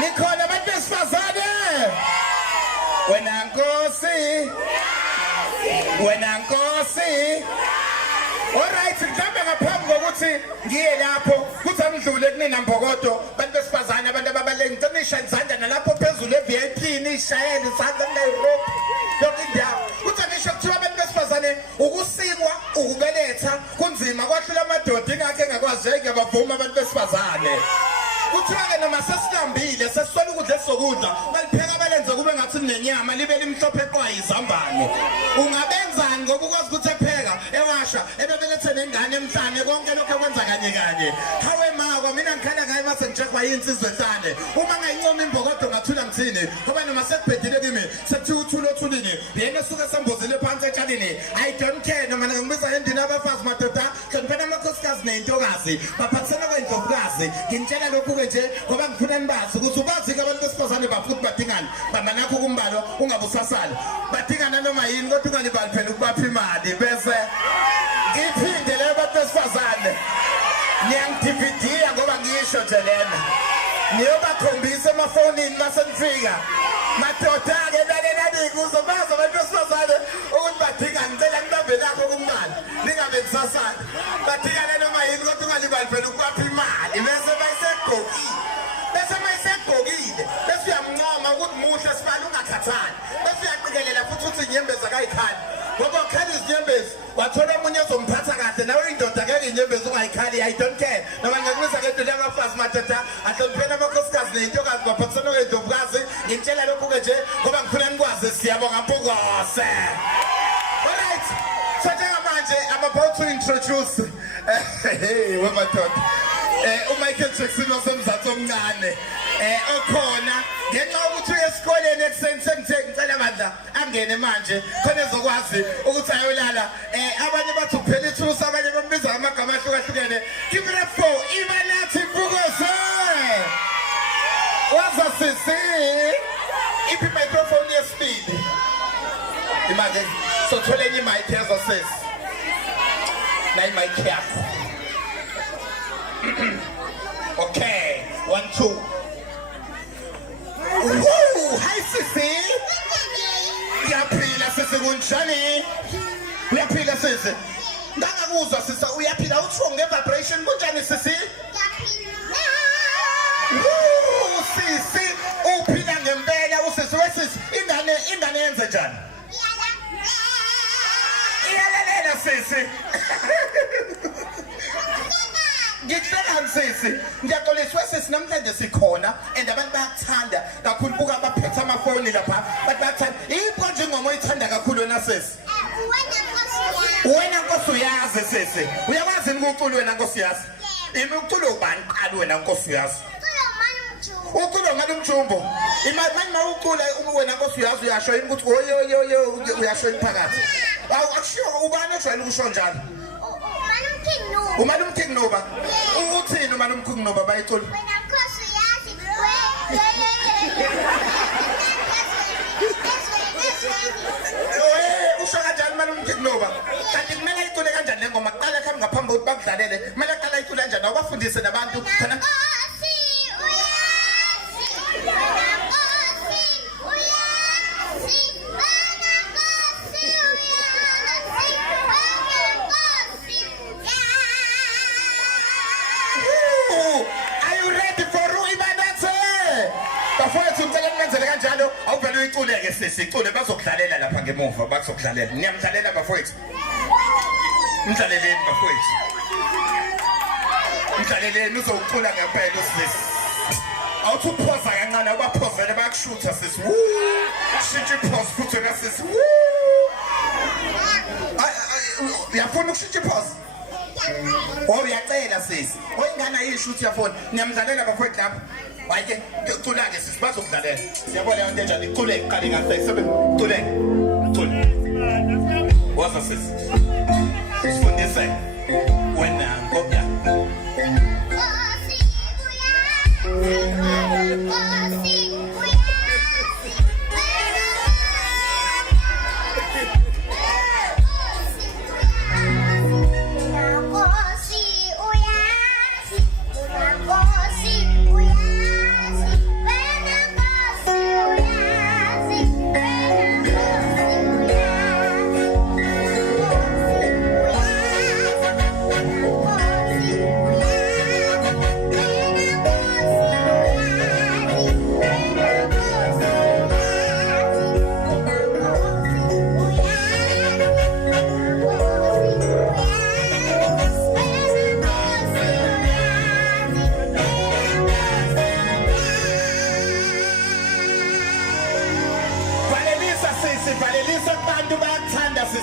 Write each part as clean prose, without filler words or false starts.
Nikhona abantu besifazane. Wena Nkosi. Wena Nkosi. Alright, mhlawumbe ngaphambi kokuthi ngiye lapho kuthi angidlule kunina Mbokodo bantu besifazane abantu ababaleki ngicela ishaye izandla nalapho phezulu eVIP nishayele izandla eNairobi yonke indawo kuthi ngisho kuthiwa abantu besifazane ukusingwa ukubeletha kunzima kwahlula amadoda ingakho engakwazi ngiyabavuma abantu besifazane kuthiwa ke noma sesilambile sesisola ukudla esokudla balipheka abalenze kube ngathi nenyama libe limhlophe eqwa izambane ungabenzani ngoba ukwazi ukuthi epheka ewasha ebebelethe nengane emhlane konke lokho akwenza kanye kanye hawe mako mina ngikhala ngaye mase ngijekwa yinsizwe ehlane uma ngayincoma Imbokodo ngathula ngithini ngoba noma sekubhedile kimi sekuthiwa uthulo othulini yena suke sembozile phansi etshalini I don't care noma ngibiza endini abafazi madoda kanipena amakhosikazi neintokazi baphathisana kwendlovukazi ngintshela lokhu nje ngoba ngifuna nibazi ukuthi ubazi ke abantu besifazane bafuthi badingana bamanakho kumbalo ungabusasala badingana noma yini kodwa ungalibali phela ukubapha imali bese iphinde le bantu besifazane niyangidivida ngoba ngisho nje lena niyobakhombisa emafonini mase nifika madoda ke lalela kuzobaza abantu besifazane ukuthi badingana ngicela ngibambe lakho kumbalo ningabe nisasala badingana noma yini kodwa ungalibali phela ukubapha imali bese bese mayisegqokile bese uyamncoma ukuthi muhle sibali ungakhathali bese uyaqikelela futhi uthi inyembezi akayikhali ngoba ukhali izinyembezi wathola omunye ozomphatha kahle nawe indoda ngeke inyembezi ungayikhali I don't care noma ngakubiza ngedlela abafazi madoda ahlonipheni amakhosikazi neintokazi baphathisana kwendlovukazi ngintshela lokhu-ke nje ngoba ngifuna nikwazi siyabonga Mpungose. Alright, so njengamanje I'm about to introduce wemadoda uMichael Jackson wasemzansi omncane okhona ngenxa ukuthi esikoleni ekuseni sengithe ngicela bandla angene manje khona ezokwazi ukuthi ayolala abanye bathi kuphela ithusi abanye bambiza amagama ahlukahlukene give it up for Imanathi Mpungose waza sisi iphi microphone yesibili imake so tholeni imic yazo sisi na imic yakho. Okay, 1 2. Woo! Hi sisi. Uyaphila sisi kunjani? Uyaphila sisi. Ngakuzwa sisi uyaphila uthi nge-vibration kunjani sisi? Woo! Sisi uphila ngempela usisi wesisi ingane yenze njani? Iyalalela sisi. Ngikuhlala sisi ngiyaxoliswa sisi namhlanje sikhona and abantu bayathanda kakhulu buka abaphethe amafoni lapha but bayathanda yipho nje ingoma oyithanda kakhulu wena sisi wena Nkosi uyazi sisi uyakwazi ukucula wena Nkosi yazi imi ucula ubani qala wena Nkosi uyazi ucula ngalo umjumbo imani mawucula wena Nkosi uyazi uyasho yini ukuthi yo uyasho phakathi akushiwo ubani ojwayele ukusho njalo Umalum King Noba. Uthini umalum King Noba bayicula? Wena Nkosi uyazi. Usho kanjani umalum King Noba? Kanti kumele icule kanjani le ngoma kuqala khami ngaphambi kokuthi bakudlalele. Kumele aqala icule kanjani awabafundise nabantu khona. Ngenzele kanjalo awuvele uyiculeke sisi icule bazokudlalela lapha ngemuva bazokudlalela niyamdlalela bafowethu mdlaleleni bafowethu mdlaleleni uzocula ngempela usisi awuthi uphoza kancane abaphozele bayakushutha sisi shintsha iphoza futhi wena sisi uyafuna ukushintsha iphoza uyacela sisi oyingana yishuthi yafona niyamdlalela bafowethu lapha Why cula ke sisi bazokudlalela siyabona leyo nto enjani icule iqale ngathi sebe cule waza sisi sifundise wena ngobya Nkosi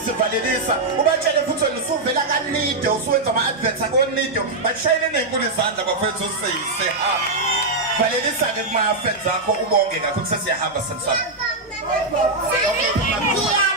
sivalelisa ubatshele futhi wena usuvela kaNido usuwenza ama-adverts akoNido bashayele nenkulu izandla bafethu usise ha valelisa-ke kuma-fans akho ubonge kakho ukuthi sesiyahamba sensana. Yeah.